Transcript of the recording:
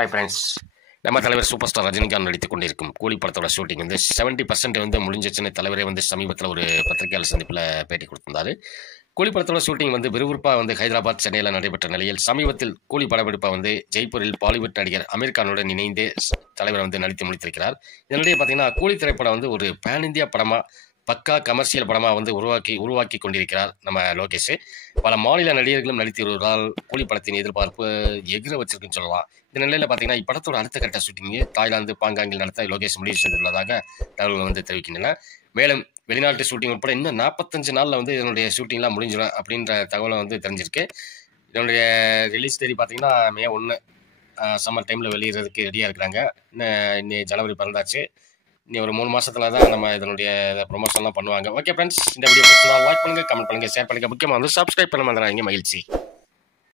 Hi friends, நம்ம தலைவர் super star Rajinikanth நடித்துக் கொண்டிருக்கும் கூலி படத்தோட ஷூட்டிங் வந்து 70% வந்து முடிஞ்சிச்சுன்னு தலைவரே வந்து சமீபத்தில் ஒரு பத்திரிகையாளர் சந்திப்பில் பேட்டி கொடுத்திருந்தாரு. கூலி படத்தோட ஷூட்டிங் வந்து விறுவிறுப்பாக வந்து ஹைதராபாத், சென்னையில் நடைபெற்ற நிலையில் சமீபத்தில் கூலி படப்பிடிப்பை வந்து ஜெய்ப்பூரில் பாலிவுட் நடிகர் அமீர் கானுடன் இணைந்து தலைவர் வந்து நடித்து முடித்திருக்கிறார். இதனிடையே பார்த்தீங்கன்னா கூலி திரைப்படம் வந்து ஒரு பேன் இந்தியா படமாக பக்கா கமர்ஷியல் படமாக வந்து உருவாக்கி கொண்டிருக்கிறார் நம்ம லோகேஷ். பல மாநில நடிகர்களும் நடித்து வருவதால் கூலி படத்தின் எதிர்பார்ப்பு எகிர வச்சிருக்குன்னு சொல்லலாம். இந்த நிலையில் பார்த்தீங்கன்னா இப்படத்தோட அடுத்த கட்ட ஷூட்டிங்கு தாய்லாந்து, பாங்காங்கில் நடத்த லோகேஷ் முடிவு செய்துள்ளதாக தகவல்கள் வந்து தெரிவிக்கின்றன. மேலும் வெளிநாட்டு ஷூட்டிங் உட்பட இன்னும் 45 நாளில் வந்து இதனுடைய ஷூட்டிங்லாம் முடிஞ்சிடும் அப்படின்ற தகவலை வந்து தெரிஞ்சிருக்கு. இதனுடைய ரிலீஸ் தேதி பார்த்தீங்கன்னா மே 1 சம்மர் டைமில் வெளியிடுறதுக்கு ரெடியாக இருக்கிறாங்க. இன்னும் ஜனவரி பிறந்தாச்சு. இன்னும் ஒரு 3 மாசத்துல தான் நம்ம இதனுடைய ப்ரொமோஷன்லாம் பண்ணுவாங்க. ஓகே ஃப்ரெண்ட்ஸ், இந்த வீடியோ பிடிச்சிருந்தா லைக் பண்ணுங்க, கமெண்ட் பண்ணுங்க, ஷேர் பண்ணுங்க. முக்கியமாக வந்து சப்ஸ்கிரைப் பண்ண மறந்துடாதீங்க. மகிழ்ச்சி.